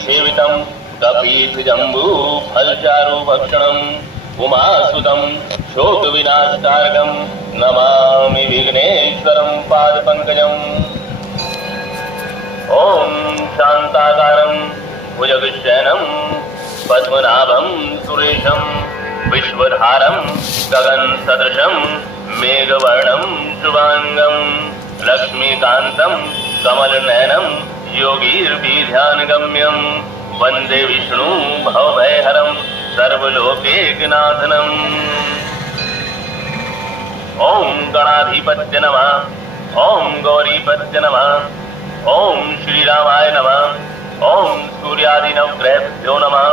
सेवितं कपीत जम्बू फलचारु भक्षणं उमासुतं शोक विनाशकारकं नमामि विघ्नेश्वरं पादपङ्कजम्। ओम शांताकारं भुजगशयनं पद्मनाभं सुरेशं विश्वधारं गगनसदृशं मेघवर्णं शुभांगं लक्ष्मीकान्तं कमलनयनं योगीर्विध्यानगम्यं वन्दे विष्णु भवभयहरं सर्वलोकैकनाथनम्। ओम गणाधिपत्य नमः, ओम गौरीपत्य नमः, ओम श्रीरामाय नमः, ओम सूर्यादिनवग्रहेभ्यो नमः,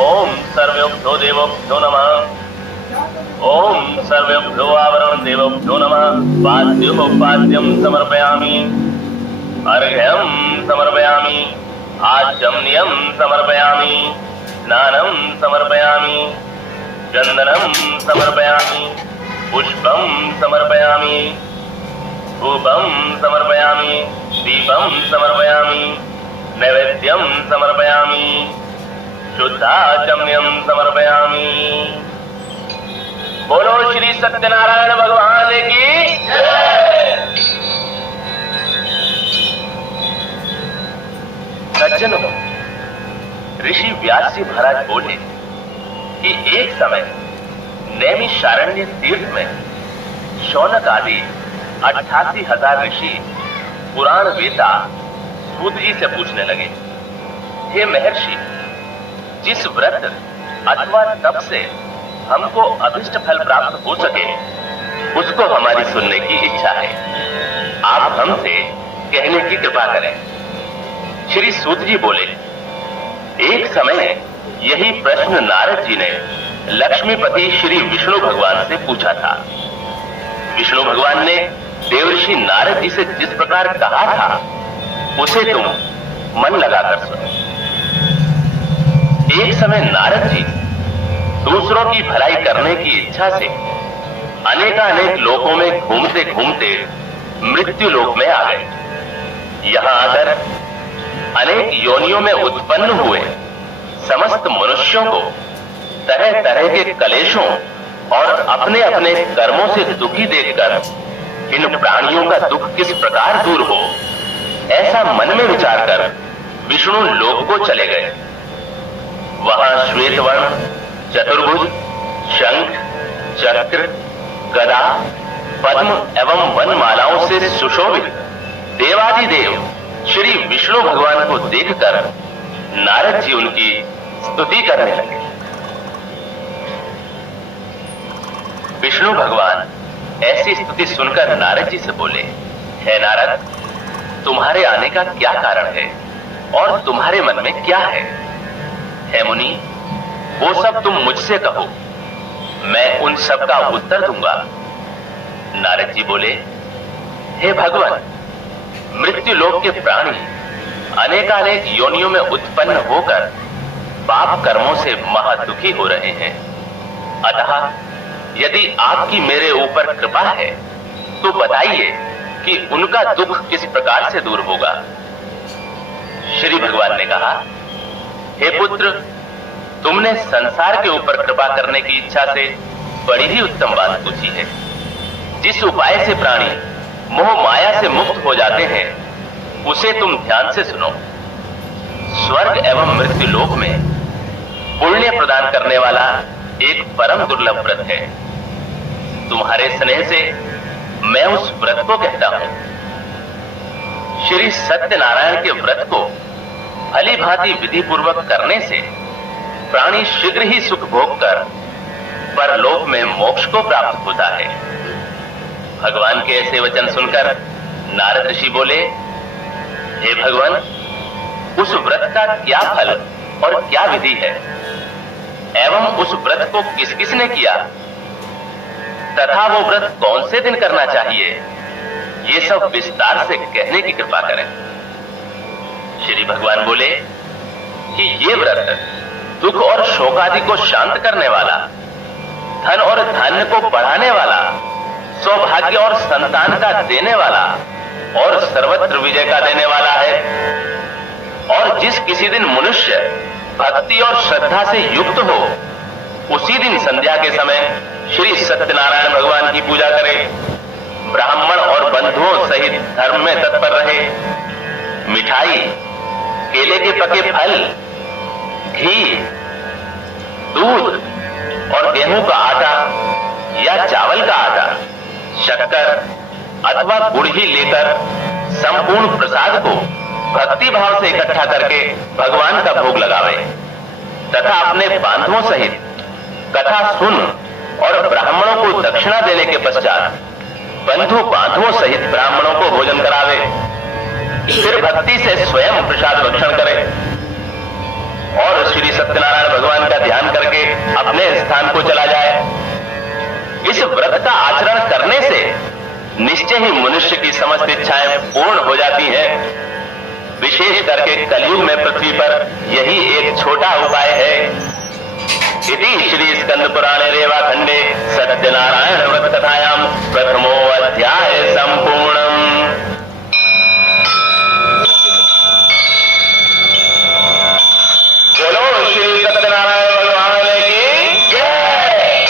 ओम सर्वेभ्यो देवभ्यो नमः, ओम सर्वेभ्यो आवरण देवभ्यो नमः। पाद्योपाद्यं समर्पयामि, अर्घ्यं समर्पयामि, आचमनीयं समर्पयामि, स्नानं समर्पयामि, चन्दनं समर्पयामि, पुष्पं समर्पयामि, धूपं समर्पयामि, दीपं समर्पयामि, नैवेद्यं समर्पयामि, शुद्धाचमनीयं समर्पयामि। बोलो श्री सत्यनारायण भगवान की जय। सज्जनों, ऋषि व्यास जी महाराज बोले कि एक समय नैमिषारण्य तीर्थ में शौनक आदि 88,000 ऋषि पुराण वेता सूत जी से पूछने लगे, हे महर्षि, जिस व्रत अथवा तप से हमको अभिष्ट फल प्राप्त हो सके उसको हमारी सुनने की इच्छा है, आप हमसे कहने की कृपा करें। श्री सूत जी बोले, एक समय यही प्रश्न नारद जी ने लक्ष्मीपति श्री विष्णु भगवान से पूछा था। विष्णु भगवान ने देवर्षि नारद जी से जिस प्रकार कहा था उसे तुम मन लगाकर सुनो। एक समय नारद जी दूसरों की भलाई करने की इच्छा से अनेकानेक लोकों में घूमते घूमते मृत्यु लोक में आ गए। यहां आकर अनेक योनियों में उत्पन्न हुए समस्त मनुष्यों को तरह तरह के कलेशों और अपने अपने कर्मों से दुखी देखकर इन प्राणियों का दुख किस प्रकार दूर हो, ऐसा मन में विचार कर विष्णु लोक को चले गए। वहां श्वेतवर्ण, चतुर्भुज, शंख, चक्र, गदा, पद्म एवं वनमालाओं से सुशोभित देवादिदेव श्री विष्णु भगवान को देखकर नारद जी उनकी स्तुति करने लगे। विष्णु भगवान ऐसी स्तुति सुनकर नारद जी से बोले, हे नारद, तुम्हारे आने का क्या कारण है और तुम्हारे मन में क्या है? हे मुनि, वो सब तुम मुझसे कहो, मैं उन सब का उत्तर दूंगा। नारद जी बोले, हे भगवान, मृत्यु लोक के प्राणी अनेकानेक योनियों में उत्पन्न होकर पाप कर्मों से महादुखी हो रहे हैं। अतः यदि आपकी मेरे ऊपर कृपा है तो बताइए कि उनका दुख किस प्रकार से दूर होगा। श्री भगवान ने कहा, हे पुत्र, तुमने संसार के ऊपर कृपा करने की इच्छा से बड़ी ही उत्तम बात पूछी है। जिस उपाय से प्राणी मोह माया से मुक्त हो जाते हैं उसे तुम ध्यान से सुनो। स्वर्ग एवं मृत्यु लोक में पुण्य प्रदान करने वाला एक परम दुर्लभ व्रत है। तुम्हारे स्नेह से मैं उस व्रत को कहता हूं। श्री सत्यनारायण के व्रत को भली भांति विधि पूर्वक करने से प्राणी शीघ्र ही सुख भोग कर परलोक में मोक्ष को प्राप्त होता है। भगवान के ऐसे वचन सुनकर नारद ऋषि बोले, हे भगवान, उस व्रत का क्या फल और क्या विधि है एवं उस व्रत को किस किसने किया तथा वो व्रत कौन से दिन करना चाहिए, ये सब विस्तार से कहने की कृपा करें। श्री भगवान बोले कि ये व्रत दुख और शोक आदि को शांत करने वाला, धन और धान्य को बढ़ाने वाला, सौभाग्य और संतान का देने वाला और सर्वत्र विजय का देने वाला है। और जिस किसी दिन मनुष्य भक्ति और श्रद्धा से युक्त हो, उसी दिन संध्या के समय श्री सत्यनारायण भगवान की पूजा करे, ब्राह्मण और बंधुओं सहित धर्म में तत्पर रहे, मिठाई, केले के पके फल, घी, दूध और गेहूं का आटा या चावल का आटा, शक्कर अथवा गुड़ ही लेकर संपूर्ण प्रसाद को भक्ति भाव से इकट्ठा करके भगवान का भोग लगावे तथा अपने बांधवों सहित कथा सुन और ब्राह्मणों को दक्षिणा देने के पश्चात बंधु बांधवों सहित ब्राह्मणों को भोजन करावे, फिर भक्ति से स्वयं प्रसाद भक्षण करे और श्री सत्यनारायण भगवान का ध्यान करके अपने स्थान को चला जाए। इस व्रत का आचरण करने से निश्चय ही मनुष्य की समस्त इच्छाएं पूर्ण हो जाती हैं। विशेष करके कलयुग में पृथ्वी पर यही एक छोटा उपाय है। इति श्री स्कंद पुराणे रेवाखंडे सत्यनारायण व्रत कथायाम प्रथमो अध्याय संपूर्णम। बोलो श्री सत्यनारायण भगवान की जय।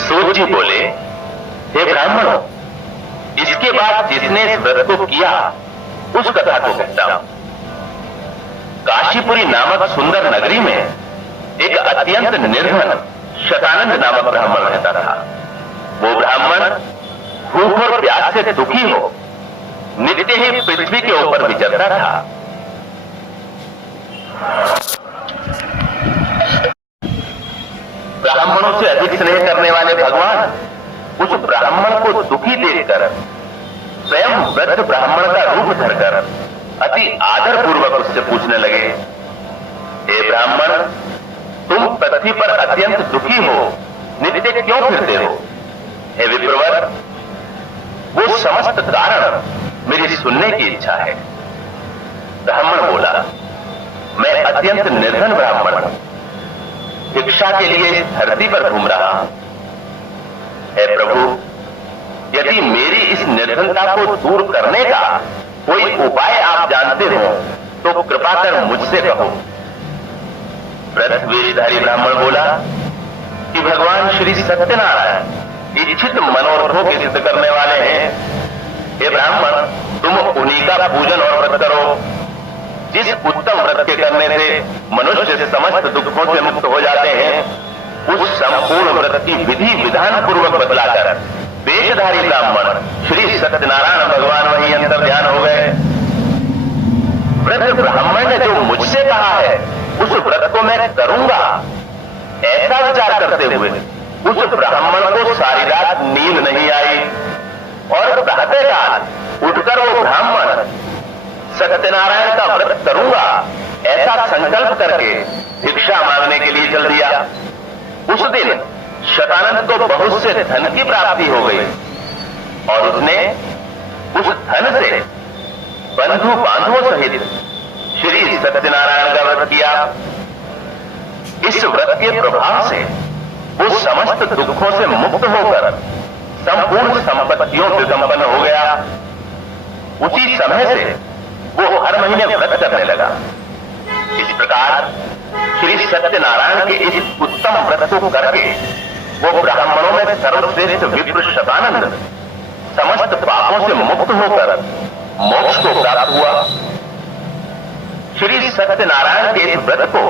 सूत जी बोले, हे ब्राह्मणों, इसके बाद जिसने इस व्रत को किया उस कथा को कहता हूं। काशीपुरी नामक सुंदर नगरी में एक अत्यंत निर्धन शतानंद नामक ब्राह्मण रहता था। वो ब्राह्मण भूख और प्यास से दुखी हो नित्य ही पृथ्वी के ऊपर विचरता था। ब्राह्मणों से अधिक स्नेह करने वाले भगवान उस ब्राह्मण को दुखी देखकर स्वयं वृद्ध ब्राह्मण का रूप धरकर अति आदर पूर्वक उससे पूछने लगे, हे ब्राह्मण, तुम पृथ्वी पर अत्यंत दुखी हो, नित्य क्यों फिरते हो? हे विप्रवर, वो समस्त कारण मेरी सुनने की इच्छा है। ब्राह्मण बोला, मैं अत्यंत निर्धन ब्राह्मण भिक्षा के लिए इस धरती पर घूम रहा हूं। हे प्रभु, यदि मेरी इस निर्धनता को दूर करने का कोई उपाय आप जानते हो तो कृपा कर मुझसे कहो। व्रत वेशधारी ब्राह्मण बोला कि भगवान श्री सत्यनारायण इच्छित मनोरथों के सिद्ध करने वाले हैं। हे ब्राह्मण, तुम उन्हीं का पूजन और व्रत करो जिस उत्तम व्रत के करने से मनुष्य समस्त दुखों से मुक्त हो जाते हैं। उस संपूर्ण व्रत की विधि विधान पूर्वक बतलाकर वेशधारी ब्राह्मण श्री सत्यनारायण भगवान वहीं अंतर ध्यान हो गए। वृद्ध ब्राह्मण ने जो मुझसे कहा है उस व्रत को मैं करूंगा, ऐसा विचार करते हुए उस ब्राह्मण को सारी रात नींद नहीं आई और प्रातःकाल उठकर वो ब्राह्मण सत्यनारायण का व्रत करूंगा ऐसा संकल्प करके भिक्षा मांगने के लिए चल दिया। उस दिन शतानंद को बहुत से धन की प्राप्ति हो गई और उसने उस धन से बंधु बांधवों सहित श्री सत्यनारायण का व्रत किया। इस व्रत के प्रभाव से वो समस्त दुखों से मुक्त होकर संपूर्ण संपत्तियों से संपन्न हो गया। उसी समय से वो हर महीने व्रत करने लगा। इस प्रकार श्री सत्यनारायण के इस उत्तम व्रत को करके वो ब्राह्मणों में सर्वश्रेष्ठ विप्र शतानंद समस्त पापों से मुक्त होकर मोक्ष को प्राप्त हुआ। श्री सत्यनारायण के इस व्रत को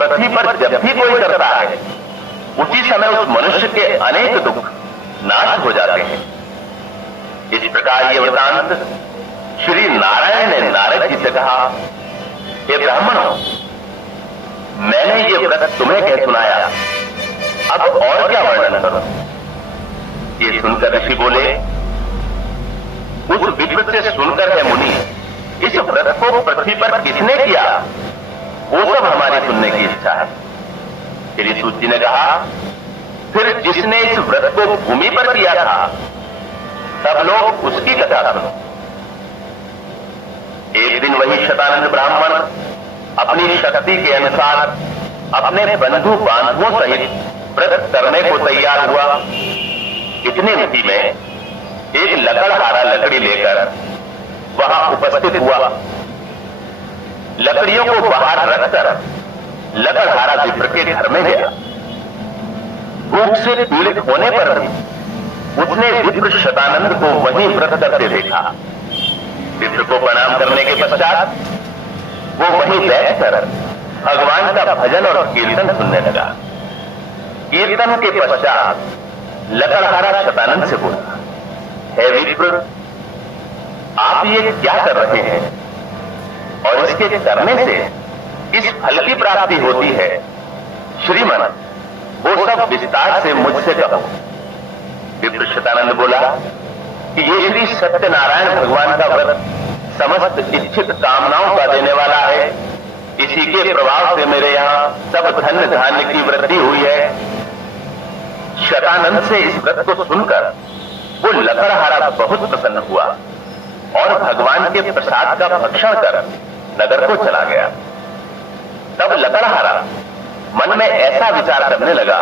पृथ्वी पर जब भी कोई करता है उसी समय उस मनुष्य के अनेक दुख नाश हो जाते हैं। इस प्रकार ये वृतांत श्री नारायण ने नारद जी से कहा, हे ब्राह्मणों, मैंने ये व्रत तुम्हें कह सुनाया, अब और क्या वर्णन करूं? ये सुनकर ऋषि बोले, उस विप्र से सुनकर है मुनि, इस व्रत को पृथ्वी पर किसने किया वो सब हमारी सुनने की इच्छा है। श्री सूत जी ने कहा, फिर जिसने इस व्रत को भूमि पर किया था सब लोग उसकी कथा सुनो। एक दिन वही शतानंद ब्राह्मण अपनी शक्ति के अनुसार अपने बंधु बांधवों सहित व्रत करने को तैयार हुआ। इतने मध्य में एक लकड़हारा लकड़ी लेकर वहां उपस्थित हुआ। लकड़ियों को बाहर रखकर लकड़हारा विप्र के घर में गया। भूख से पीड़ित होने पर भी उसने विप्र शतानंद को वहीं व्रत करते देखा। विप्र को प्रणाम करने के पश्चात वो वहीं बैठकर भगवान का भजन और कीर्तन सुनने लगा। कीर्तन के पश्चात लकड़हारा शतानंद से बोला, हे विप्र, आप ये क्या कर रहे हैं और इसके करने से किस फल की प्राप्ति होती है? श्रीमन, वो सब विस्तार से मुझसे कहो। विप्र शतानंद बोला कि ये श्री सत्यनारायण भगवान का व्रत समस्त इच्छित कामनाओं का देने वाला है। इसी के प्रभाव से मेरे यहाँ सब धन धान्य की वृद्धि हुई है। शतानंद से इस व्रत को सुनकर वो लकड़हारा बहुत प्रसन्न हुआ और भगवान के प्रसाद का भक्षण कर नगर को चला गया। तब लकड़हारा मन में ऐसा विचार करने लगा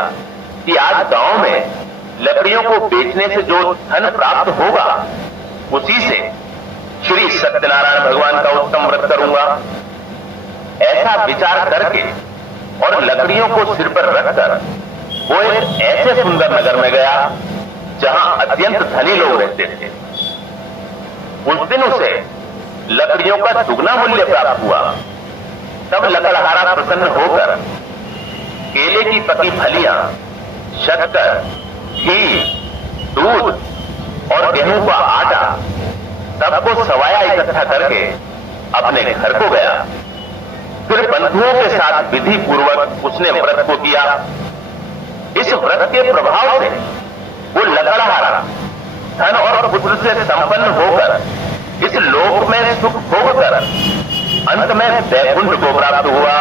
कि आज गांव में लकड़ियों को बेचने से जो धन प्राप्त होगा उसी से श्री सत्यनारायण भगवान का उत्तम व्रत करूंगा। ऐसा विचार करके और लकड़ियों को सिर पर रखकर वो एक ऐसे सुंदर नगर में गया जहां अत्यंत धनी लोग रहते थे। उस दिन उसे लकड़ियों का दुगना मूल्य प्राप्त हुआ। तब लकड़हारा प्रसन्न होकर केले की पकी फलियां, शक्कर, घी, दूध और गेहूं का आटा सबको सवाया इकट्ठा करके अपने घर को गया। फिर बंधुओं के साथ विधि पूर्वक उसने व्रत को किया। इस व्रत के प्रभाव से वो लकड़हारा धन और पुत्र से संपन्न होकर इस लोक में सुख भोग कर अंत में वैकुंठ को प्राप्त हुआ।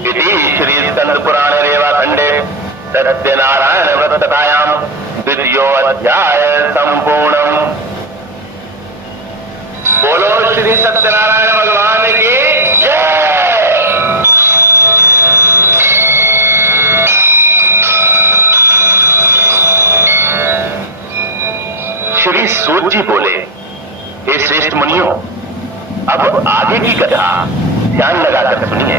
इति श्री स्कंद पुराणे रेवाखंडे सत्यनारायण व्रत कथायां द्वितीयो अध्याय संपूर्णम। बोलो श्री सत्यनारायण भगवान की जय। श्री सूत जी बोले, हे श्रेष्ठ मुनियों, अब आगे की कथा ध्यान लगाकर सुनिए।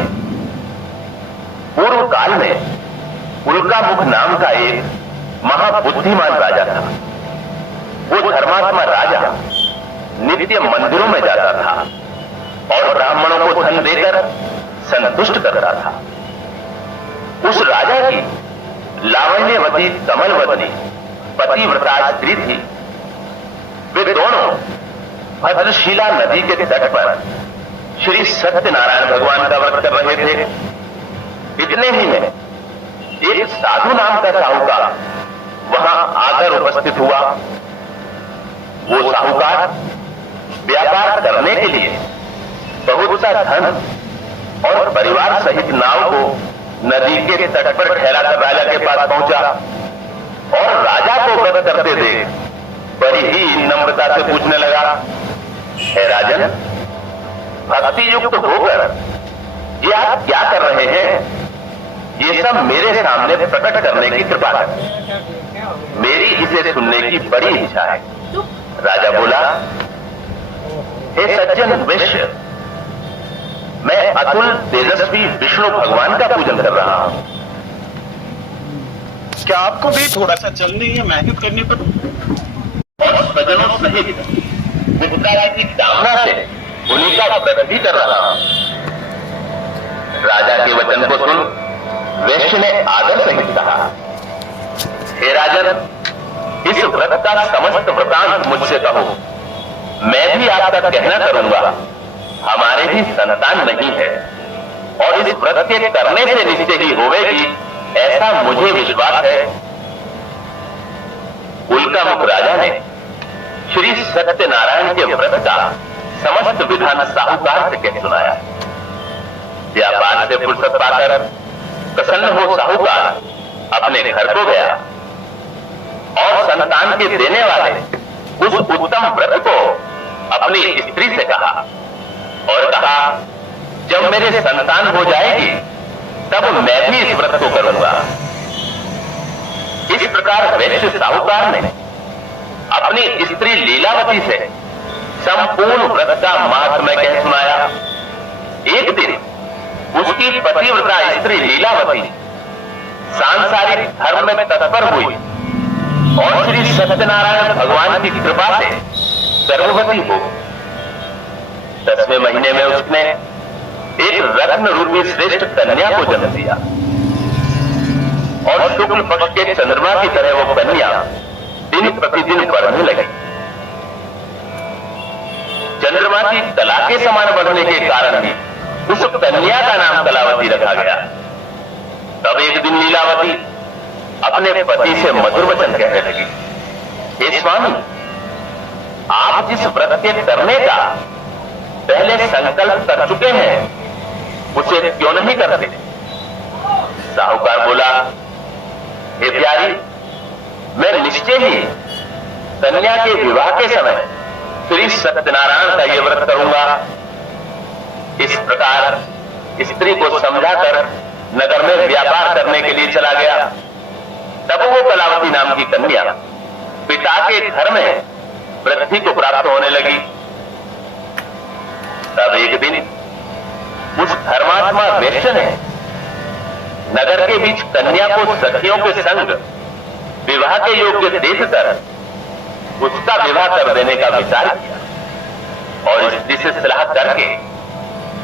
पूर्व काल में उल्कामुख नाम का एक महाबुद्धिमान राजा था। वो धर्मात्मा राजा नित्य मंदिरों में जाता था और ब्राह्मणों को धन देकर संतुष्ट करता था। उस राजा की लावण्यवती कमलवती पतिव्रता स्त्री थी। वे दोनों भद्रशिला नदी के तट पर श्री सत्यनारायण भगवान का व्रत कर रहे थे। इतने ही में एक साधु नाम का साहूकार वहां आकर उपस्थित हुआ। वो साहूकार व्यापार करने के लिए बहुत सा धन और परिवार सहित नाव को नदी के तट पर ठहराकर राजा के पास पहुंचा और राजा को व्रत करते देख बड़ी ही नम्रता से पूछने लगा, हे राजन, भक्ति युक्त होकर ये आप क्या कर रहे हैं? ये सब मेरे सामने प्रकट करने की कृपा है। मेरी इसे सुनने की बड़ी इच्छा है। राजा बोला, हे सज्जन वैश्य, मैं अतुल तेजस्वी विष्णु भगवान का पूजन कर रहा हूं। क्या आपको भी थोड़ा सा चलने या मेहनत करनी पड़े? और सज्जनों सहित बुद्धा की कामना से उन्हीं का व्रत भी कर रहा हूं। राजा के वचन को सुन वैश्य ने आदर सहित कहा, हे राजन, इस व्रत का समस्त वृतांत मुझसे कहो। मैं भी आपका कहना करूंगा। हमारे भी संतान नहीं है और इस व्रत के करने से निश्चय ही होवेगी, ऐसा मुझे विश्वास है। उल्कामुख राजा ने श्री सत्यनारायण के व्रत का समस्त विधान साहूकार से कह सुनाया। व्यापार से फुर्सत पाकर प्रसन्न हो साहूकार अपने घर को गया और संतान के देने वाले उस उत्तम व्रत को अपनी स्त्री से कहा और कहा, जब मेरे संतान हो जाएगी तब मैं भी इस व्रत को करूंगा। इस प्रकार वैश्य साहूकार ने अपनी स्त्री लीलावती से संपूर्ण व्रत का महात्म्य कह सुनाया। एक दिन उसकी पतिव्रता स्त्री लीलावती सांसारिक धर्म में तत्पर हुई और श्री सत्यनारायण भगवान की कृपा से गर्भवती हो। 10वें महीने में उसने एक रत्न रूपी श्रेष्ठ कन्या को जन्म दिया और शुक्ल पक्ष के चंद्रमा की तरह वो कन्या दिन प्रतिदिन बढ़ने लगी। चंद्रमा की कला के समान बढ़ने के कारण ही उस कन्या का नाम कलावती रखा गया। तब एक दिन लीलावती अपने पति से मधुर वचन कहने लगी, हे स्वामी, आप जिस व्रत के करने का पहले संकल्प कर चुके हैं उसे क्यों नहीं करते? साहूकार बोला, हे प्यारी, मैं निश्चय ही कन्या के विवाह के समय श्री सत्यनारायण का यह व्रत करूंगा। इस प्रकार स्त्री को समझाकर नगर में व्यापार करने के लिए चला गया। तब वो कलावती नाम की कन्या पिता के घर में वृद्धि को प्राप्त होने लगी। तब एक दिन उस धर्मात्मा वैश्य ने नगर के बीच कन्या को सखियों के संग विवाह के योग्य देखकर उसका विवाह कर देने का विचार किया और स्त्री से सलाह करके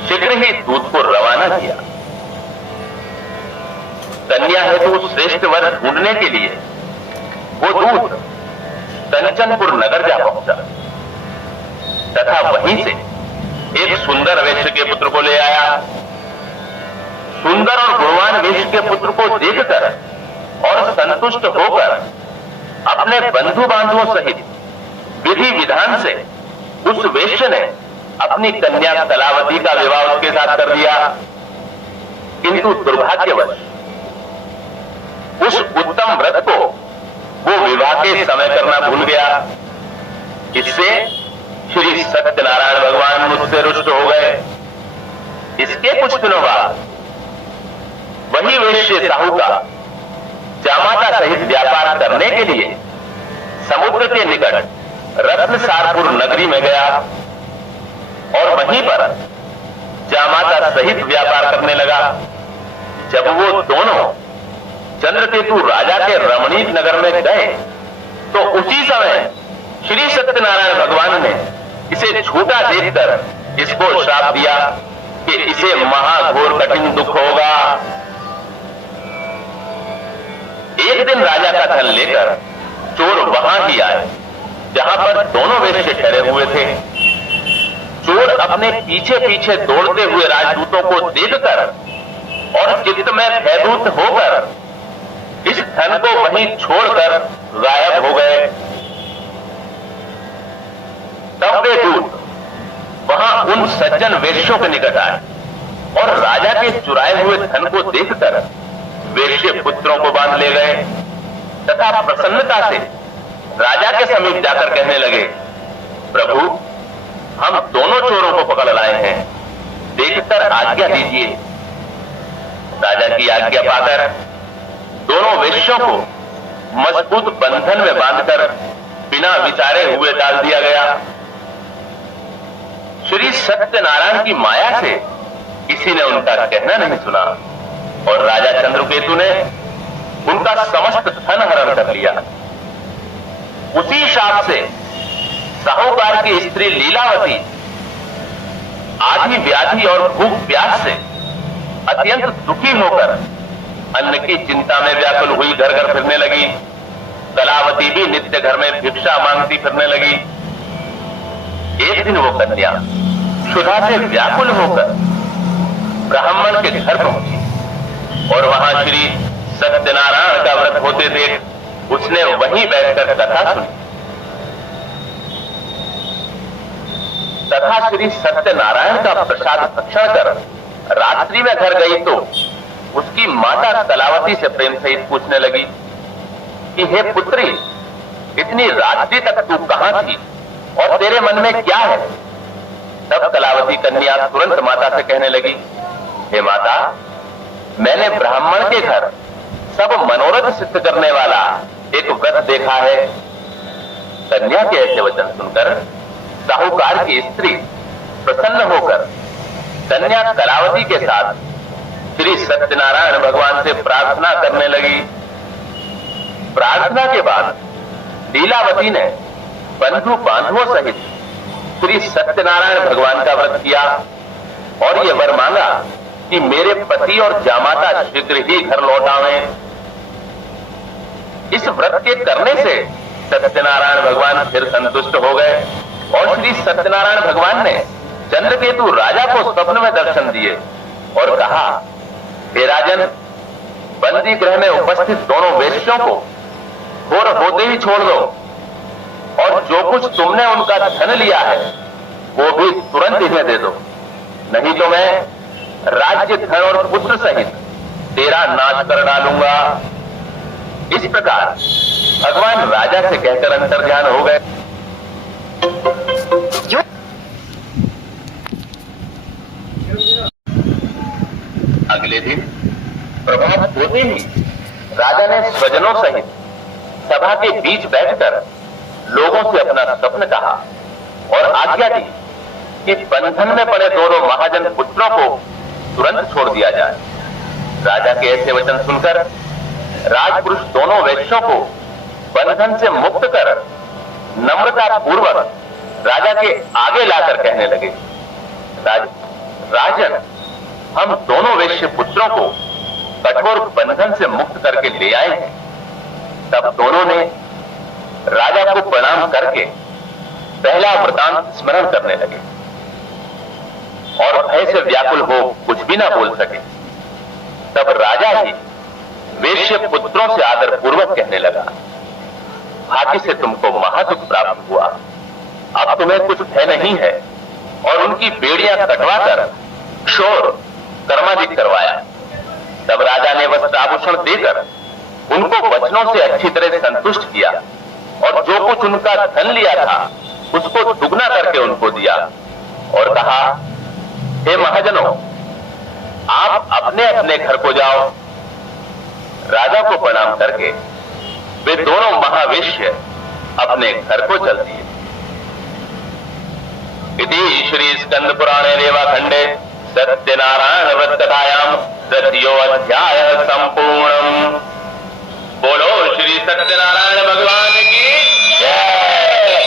शीघ्र ही दूत को रवाना किया। कन्या हेतु तो श्रेष्ठ वर ढूंढने के लिए वो दूत कंचनपुर नगर जा पहुंचा तथा वहीं से एक सुंदर वैश्य के पुत्र को ले आया। सुंदर और गुणवान वैश्य के पुत्र को देखकर और संतुष्ट होकर अपने बंधु बांधवों सहित विधि विधान से उस वैश्य ने अपनी कन्या कलावती का विवाह उसके साथ कर दिया। किंतु दुर्भाग्यवश उस उत्तम व्रत को वो विवाह के समय करना भूल गया। इससे श्री सत्यनारायण भगवान मुझसे रुष्ट हो गए। इसके कुछ दिनों बाद वही वैश्य साहूकार जामाता सहित व्यापार करने के लिए समुद्र के निकट रत्नसारपुर नगरी में गया और वहीं पर जामाता सहित व्यापार करने लगा। जब वो दोनों चंद्रकेतु राजा के रमणीक नगर में गए तो उसी समय श्री सत्यनारायण भगवान ने इसे झूठा देखकर इसको श्राप दिया कि इसे महाघोर कठिन दुख होगा। एक दिन राजा का धन लेकर चोर वहां ही आए जहां पर दोनों वैश्य ठहरे हुए थे। चोर अपने पीछे पीछे दौड़ते हुए राजदूतों को देखकर और चित्त में भयभीत होकर इस धन को वहीं छोड़कर गायब हो गए। तब वे दूत वहां उन सज्जन वैश्यों के निकट आए और राजा के चुराए हुए धन को देखकर वैश्य पुत्रों को बांध ले गए तथा प्रसन्नता से राजा के समीप जाकर कहने लगे, प्रभु, हम दोनों चोरों को पकड़ लाए हैं, देखकर आज्ञा दीजिए। राजा की आज्ञा पाकर दोनों वैश्यों को मजबूत बंधन में बांधकर बिना विचारे हुए डाल दिया गया। श्री सत्यनारायण की माया से किसी ने उनका कहना नहीं सुना और राजा चंद्रकेतु ने उनका समस्त धन हरण कर लिया। उसी शाप से साहूकार की स्त्री लीलावती आधी व्याधि और भूख प्यास से अत्यंत दुखी होकर अन्न की चिंता में व्याकुल हुई घर घर फिरने लगी। कलावती भी नित्य घर में भिक्षा मांगती फिरने लगी। एक दिन वो कन्या क्षुधा से व्याकुल होकर ब्राह्मण के घर पहुंची और वहां श्री सत्यनारायण का व्रत होते देख उसने वहीं बैठकर कथा सुनी तथा श्री सत्यनारायण का प्रसाद भक्षण कर रात्रि में घर गई तो उसकी माता कलावती से प्रेम सहित पूछने लगी कि हे पुत्री, इतनी रात्रि तक तू कहां थी और तेरे मन में क्या है? तब कलावती कन्या तुरंत माता से कहने लगी, हे माता, मैंने ब्राह्मण के घर सब मनोरथ सिद्ध करने वाला एक व्रत देखा है। कन्या के ऐसे वचन सुनकर साहूकार की स्त्री प्रसन्न होकर कन्या कलावती के साथ श्री सत्यनारायण भगवान से प्रार्थना करने लगी। प्रार्थना के बाद लीलावती ने बंधु बांधवों सहित श्री सत्यनारायण भगवान का व्रत किया और ये वर मांगा कि मेरे पति और जामाता शीघ्र ही घर लौट आवें। इस व्रत के करने से सत्यनारायण भगवान फिर संतुष्ट हो गए और श्री सत्यनारायण भगवान ने चंद्रकेतु राजा को स्वप्न में दर्शन दिए और कहा, हे राजन, बंदी गृह में उपस्थित दोनों वेश्यों को भोर होते ही छोड़ दो और जो कुछ तुमने उनका धन लिया है वो भी तुरंत इन्हें दे दो, नहीं तो मैं राज्य, धन और पुत्र सहित तेरा नाश कर डालूंगा। इस प्रकार भगवान राजा से कहकर अंतर्ध्यान हो गए। अगले दिन प्रभात होते ही राजा ने स्वजनों सहित सभा के बीच बैठकर लोगों से अपना स्वप्न कहा और आज्ञा दी कि बंधन में पड़े दोनों महाजन पुत्रों को तुरंत छोड़ दिया जाए। राजा के ऐसे वचन सुनकर राजपुरुष दोनों वेश्यों को बंधन से मुक्त कर नम्रता पूर्वक राजा के आगे लाकर कहने लगे, राजन, हम दोनों वेश्य पुत्रों को कठोर बंधन से मुक्त करके ले आए हैं। तब दोनों ने राजा को प्रणाम करके पहला वृतांत स्मरण करने लगे और भय से व्याकुल हो कुछ भी ना बोल सके। तब राजा ही वेश्य पुत्रों से आदर पूर्वक कहने लगा, भाग्य से तुमको महासुख प्राप्त हुआ, अब तुम्हें कुछ भय नहीं है। और उनकी बेड़ियां कटवाकर शोर कर्मादिक करवाया। तब राजा ने वस्त्र आभूषण देकर उनको वचनों से अच्छी तरह संतुष्ट किया और जो कुछ उनका धन लिया था उसको दुगना करके उनको दिया और कहा, हे महाजनों, आप अपने अपने घर को जाओ। राजा को प्रणाम करके वे दोनों महावेश्य अपने घर को चल दिए। इति श्री स्कंद पुराणे रेवाखंडे सत्यनारायण व्रत कथायाम तृतीयो अध्याय संपूर्णम। बोलो श्री सत्यनारायण भगवान की जय।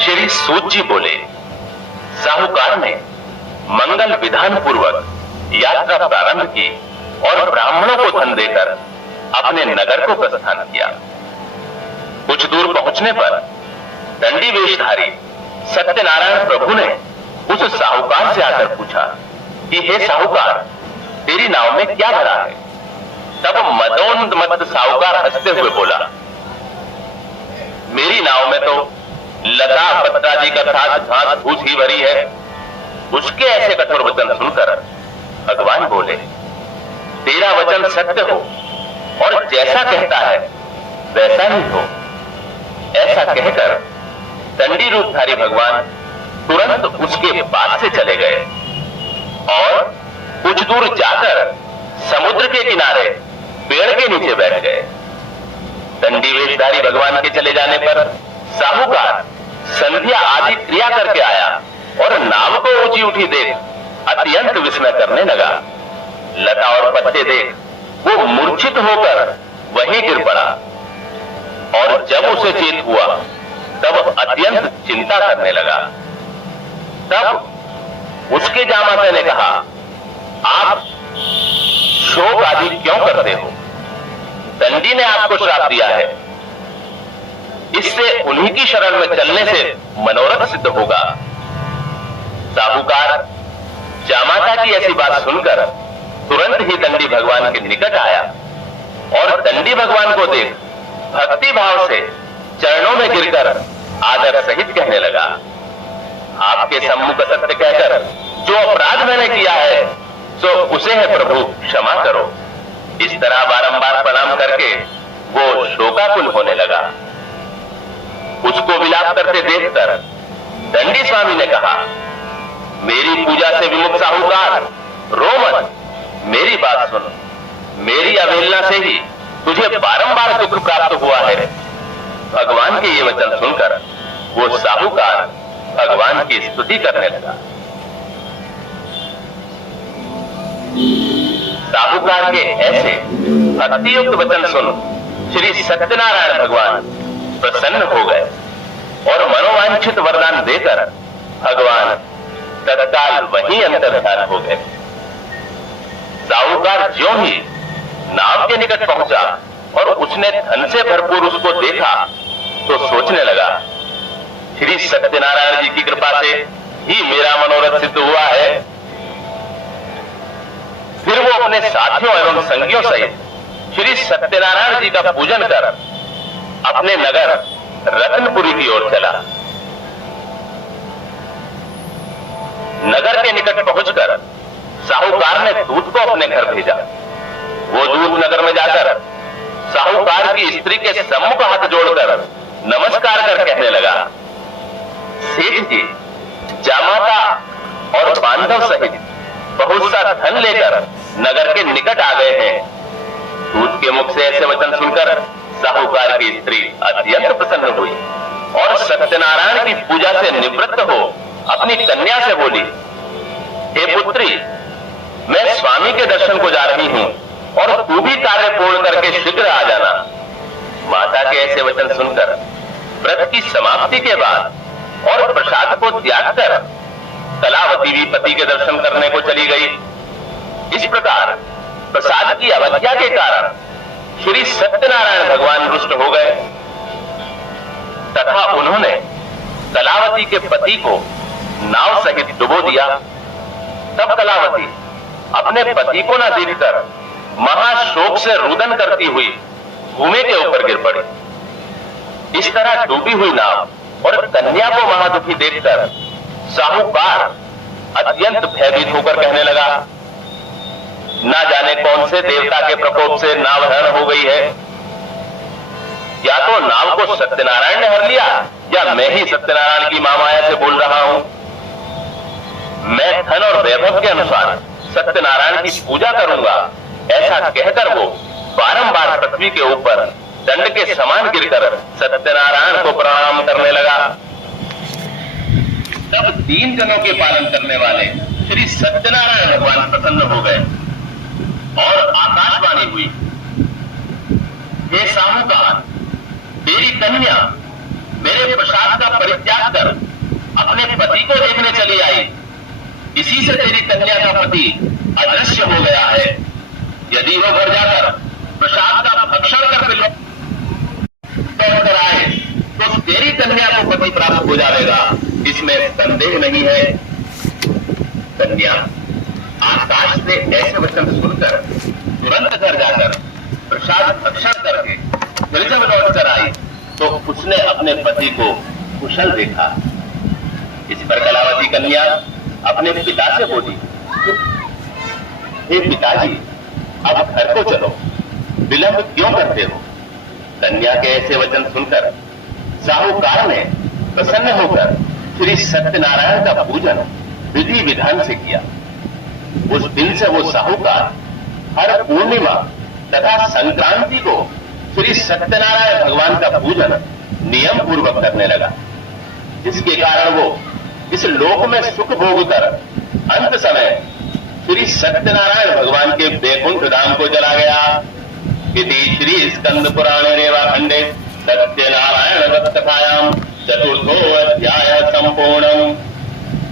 श्री सूत जी बोले, साहूकार ने मंगल विधान पूर्वक यात्रा प्रारंभ की और ब्राह्मणों को धन देकर अपने नगर को प्रस्थान किया। कुछ दूर पहुंचने पर दंडी वेशधारी सत्यनारायण प्रभु ने उस साहूकार से आकर पूछा कि हे साहूकार, तेरी नाव में क्या भरा है? तब मदोन्मत्त साहूकार हंसते हुए बोला, मेरी नाव में तो लता पत्रादि का घास फूस ही भरी है। उसके ऐसे कठोर वचन सुनकर भगवान बोले, तेरा वचन सत्य हो और जैसा कहता है वैसा ही हो। ऐसा कहकर दंडी रूपधारी भगवान तुरंत उसके पास से चले गए और कुछ दूर जाकर समुद्र के किनारे पेड़ के नीचे बैठ गए। दंडी वेशधारी भगवान के चले जाने पर साहूकार संध्या आदि क्रिया करके आया और नाव को ऊंची उठी देख अत्यंत विस्मय करने लगा। लता और पत्ते देख वो मूर्छित होकर वहीं गिर पड़ा और जब उसे चेत हुआ तब अत्यंत चिंता करने लगा। तब उसके जामाता ने कहा, आप शोक आदि क्यों करते हो? दंडी ने आपको श्राप दिया है, इससे उन्हीं की शरण में चलने से मनोरथ सिद्ध होगा। साहूकार जामाता की ऐसी बात सुनकर तुरंत ही दंडी भगवान के निकट आया और दंडी भगवान को देख भक्ति भाव से चरणों में गिरकर आदर सहित कहने लगा, आपके सम्मुख सत्य कहकर जो अपराध मैंने किया है सो उसे है प्रभु क्षमा करो। इस तरह बारंबार प्रणाम करके वो शोकाकुल होने लगा। उसको विलाप करते देखकर दंडी स्वामी ने कहा, मेरी पूजा से विमुख साहूकार, रो मत, मेरी बात सुन। मेरी अवहेलना से ही तुझे बारंबार दुख प्राप्त हुआ है। भगवान के ये वचन सुनकर वो साहूकार भगवान की स्तुति करने लगा। साहूकार के ऐसे भक्तियुक्त वचन सुन श्री सत्यनारायण भगवान प्रसन्न हो गए और मनोवांछित वरदान देकर भगवान तत्काल वहीं अंतर्धान हो गए। साहूकार ज्यों ही नाव के निकट पहुंचा और उसने धन से भरपूर उसको देखा तो सोचने लगा, श्री सत्यनारायण जी की कृपा से ही मेरा मनोरथ सिद्ध हुआ है। फिर वो अपने साथियों एवं संगियों सहित श्री सत्यनारायण जी का पूजन कर अपने नगर रत्नपुरी की ओर चला। नगर के निकट पहुंचकर साहूकार ने दूत को अपने घर भेजा। वो दूत नगर में जाकर साहूकार की स्त्री के सम्मुख हाथ जोड़कर नमस्कार कर कहने लगा, सेठ जी, जामाता और बांधव सहित बहुत सा धन लेकर नगर के निकट आ गए हैं। दूत के मुख से ऐसे वचन सुनकर साहूकार की स्त्री अत्यंत प्रसन्न हुई और सत्यनारायण की पूजा से निवृत्त हो अपनी कन्या से बोली, हे पुत्री, मैं स्वामी के दर्शन को जा रही हूं और तू भी कार्य पूर्ण करके शीघ्र आ जाना। माता के ऐसे वचन सुनकर व्रत की समाप्ति के बाद और प्रसाद को त्याग कर कलावती भी पति के दर्शन करने को चली गई। इस प्रकार प्रसाद की अवज्ञा के कारण श्री सत्यनारायण भगवान रुष्ट हो गए तथा उन्होंने कलावती के पति को नाव सहित डुबो दिया। तब कलावती अपने पति को न देखकर महाशोक से रुदन करती हुई भूमि के ऊपर गिर पड़ी। इस तरह डूबी हुई नाव और कन्या को महादुखी देखकर साहूकार अत्यंत भयभीत होकर कहने लगा, ना जाने कौन से देवता के प्रकोप से नाव हरण हो गई है। या तो नाव को सत्यनारायण ने हर लिया या मैं ही सत्यनारायण की महामाया से बोल रहा हूं। मैं धन और वैभव के अनुसार सत्यनारायण की पूजा करूंगा, ऐसा कहकर वो बारंबार पृथ्वी के ऊपर दंड के समान गिरकर सत्यनारायण को प्रणाम करने लगा। तब 3 जनों के पालन करने वाले श्री सत्यनारायण भगवान प्रसन्न हो गए और आकाशवाणी हुई, हे साहूकार, तेरी कन्या मेरे प्रसाद का परित्याग कर अपने पति को देखने चली आई। इसी से तेरी कन्या का पति अदृश्य हो गया है। यदि वह घर जाकर प्रसाद का भक्षण कर आए तो तेरी कन्या को पति प्राप्त हो जाएगा, इसमें संदेह नहीं है। कन्या आकाश से ऐसे वचन सुनकर तुरंत घर जाकर प्रसाद भक्षण करके फिर जब लौट कर आई तो उसने अपने पति को कुशल देखा। इस पर कलावती कन्या अपने पिता से बोली, हे पिताजी, अब घर को चलो, विलंब क्यों करते हो। कन्या के ऐसे वचन सुनकर साहूकार ने प्रसन्न होकर श्री सत्यनारायण का पूजन विधि विधान से किया। उस दिन से वो साहूकार हर पूर्णिमा तथा संक्रांति को श्री सत्यनारायण भगवान का पूजन नियम पूर्वक करने लगा, जिसके कारण वो इस लोक में सुख भोग कर अंत समय श्री सत्यनारायण भगवान के वैकुंठ धाम को चला गया। इति श्री स्कंद पुराणे रेवाखंडे सत्यनारायण कथायाम चतुर्थो अध्याय संपूर्णम।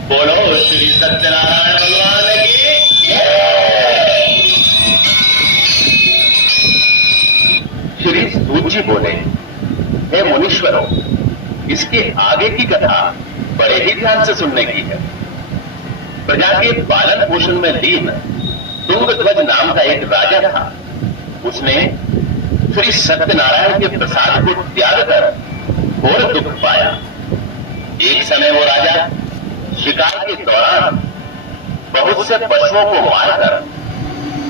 बोलो श्री सत्यनारायण भगवान की जय। श्री सूत जी बोले, हे मुनीश्वरों, इसके आगे की कथा बड़े ही ध्यान से सुनने की है। प्रजा के पालन पोषण में लीन तुंगध्वज नाम का एक राजा था। उसने श्री सत्यनारायण के प्रसाद को त्याग कर घोर दुख पाया। एक समय वो राजा शिकार के दौरान बहुत से पशुओं को मारकर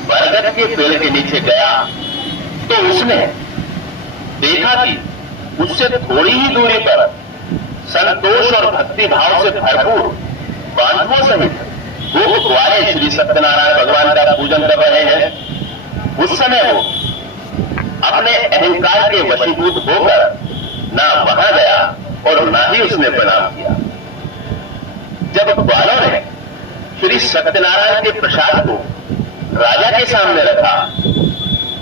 बरगद के पेड़ के नीचे गया तो उसने देखा कि उससे थोड़ी ही दूरी पर संतोष और भक्ति भाव से भरपूर बांधवों सहित वो कुंवारे श्री सत्यनारायण भगवान का पूजन कर रहे हैं, उस समय वो अपने अहंकार के वशीभूत होकर ना वहां गया और ना ही उसने प्रणाम किया। जब ग्वालों ने श्री सत्यनारायण के प्रसाद को राजा के सामने रखा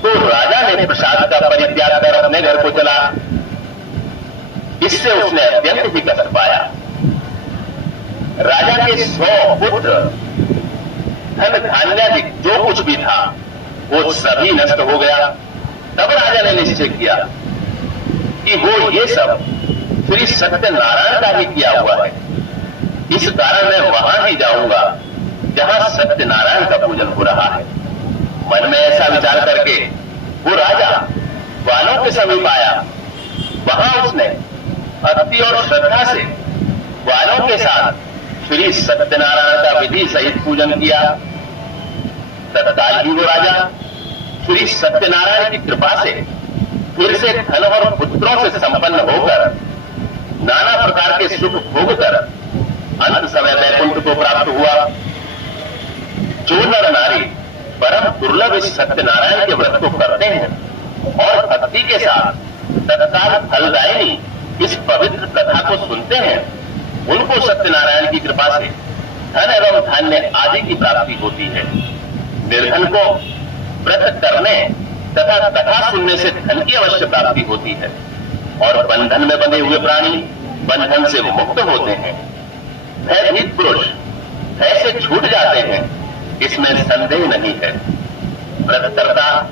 तो राजा ने प्रसाद का परित्याग कर अपने घर को चला। इससे उसने अत्यंत ही कष्ट पाया। राजा के 100 पुत्र, धन धान्यादि जो कुछ भी था वो सभी नष्ट हो गया। तब राजा ने निश्चय किया कि वो ये सब श्री सत्यनारायण का ही किया हुआ है, इस कारण मैं वहां ही जाऊंगा जहां सत्यनारायण का पूजन हो रहा है। मन में ऐसा विचार करके वो राजा ग्वालों के समीप आया। वहां उसने भक्ति और श्रद्धा से ग्वालों के साथ श्री सत्यनारायण का विधि सहित पूजन किया। तत्काल ही वो राजा श्री सत्यनारायण की कृपा से फिर से धन और पुत्रों से संपन्न होकर नाना प्रकार के सुख भोगकर अंत समय वैकुंठ को प्राप्त हुआ। जो नर नारी परम दुर्लभ इस सत्यनारायण के व्रत को करते हैं और भक्ति के साथ तत्काल फलदायिनी इस पवित्र कथा को सुनते हैं, उनको सत्यनारायण की कृपा से धन एवं धान्य आदि की प्राप्ति होती है। निर्धन को व्रत करने तथा कथा सुनने से धन की अवश्य प्राप्ति होती है और बंधन में बंधे हुए प्राणी बंधन से मुक्त होते हैं। भयभीत पुरुष भय से छूट जाते हैं, इसमें संदेह नहीं है। व्रतकर्ता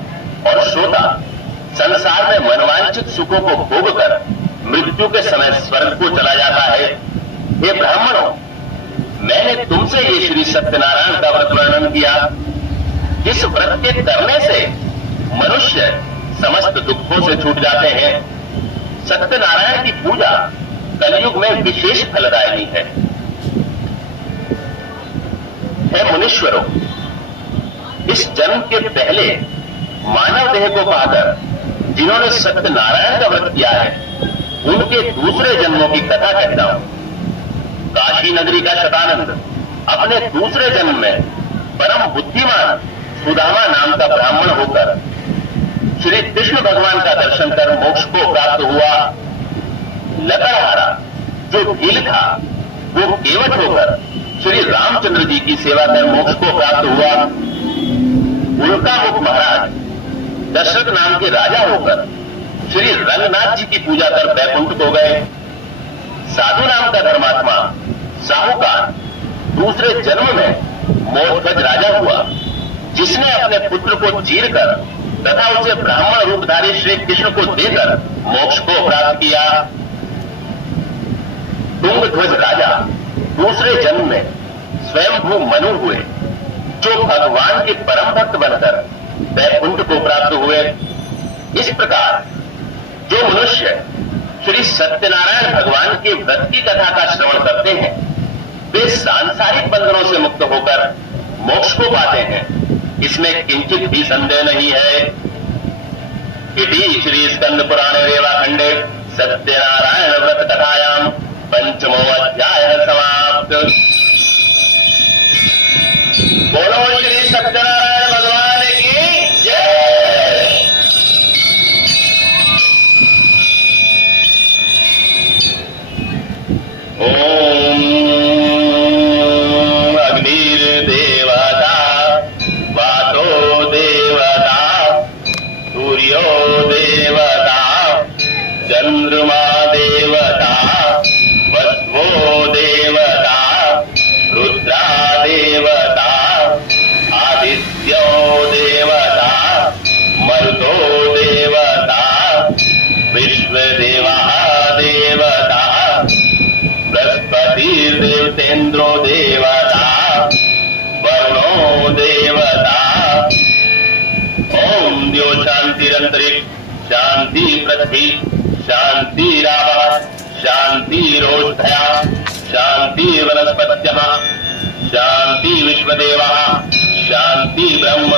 और श्रोता संसार में मनवांछित सुखों को भोगकर मृत्यु के समय स्वर्ग को चला जाता है। हे ब्राह्मणों, मैंने तुमसे ये श्री सत्यनारायण का व्रत वर्णन किया। इस व्रत के करने से मनुष्य समस्त दुखों से छूट जाते हैं। सत्यनारायण की पूजा कलयुग में विशेष फलदायिनी है। हे मुनीश्वरों, इस जन्म के पहले मानव देह को पाकर जिन्होंने सत्यनारायण का व्रत किया है, उनके दूसरे जन्मों की कथा कहता हूं। काशी नगरी का शतानंद अपने दूसरे जन्म में परम बुद्धिमान सुदामा नाम का ब्राह्मण होकर श्री कृष्ण भगवान का दर्शन कर मोक्ष को प्राप्त हुआ। लकड़हारा जो भील था वो केवट होकर श्री रामचंद्र जी की सेवा कर मोक्ष को प्राप्त हुआ। उल्का मुख महाराज दशरथ नाम के राजा होकर श्री रंगनाथ जी की पूजा कर वैकुंठ को गए। साधु नाम का धर्मात्मा साहूकार दूसरे जन्म में मोरध्वज राजा हुआ, जिसने अपने पुत्र को चीर कर तथा उसे ब्राह्मण रूपधारी श्री कृष्ण को देकर मोक्ष को प्राप्त किया। तुंगध्वज राजा दूसरे जन्म में स्वयंभू मनु हुए, जो भगवान के परम भक्त बनकर वैकुंठ को प्राप्त हुए। इस प्रकार जो मनुष्य श्री सत्यनारायण भगवान के व्रत की कथा का श्रवण करते हैं, वे सांसारिक बंधनों से मुक्त होकर मोक्ष को पाते हैं, इसमें किंचित भी संदेह नहीं है। इति श्री स्कंद पुराणे रेवाखंडे सत्यनारायण व्रत कथायाम पंचमो अध्याय समाप्त। बोलो श्री सत्यनारायण भगवान की जय। ओम अग्निर्देवता, वातो देवता, सूर्यो देवता, चंद्रमा देवता, वस्वो देवता, रुद्रा देवता, आदित्यो देवता, मरुतो देवता, विश्वदेवा देवता, बृहस्पतिर्देवतेन्द्रो देवता, वरुणो देवता। ओम द्यो शांतिरंतरिक्ष, शांति पृथ्वी, शांतिरावः, शांतिरोषधया, शांति वनस्पत्यः, शांति विश्वदेवः, शांति ब्रह्म,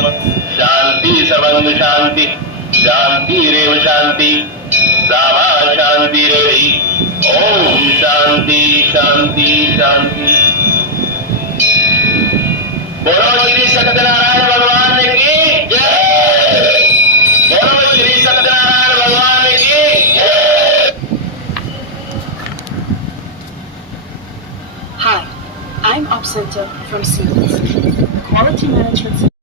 शांति सर्वंग शांति, शांतिरेव शांति, सामा शांतिरेवि। ओम शांति शांति शांति। बोलो श्री सत्यनारायण भगवान की जय। बोलो श्री सत्यनारायण भगवान की जय। Hi, I'm Opcenter from Siemens, Quality Management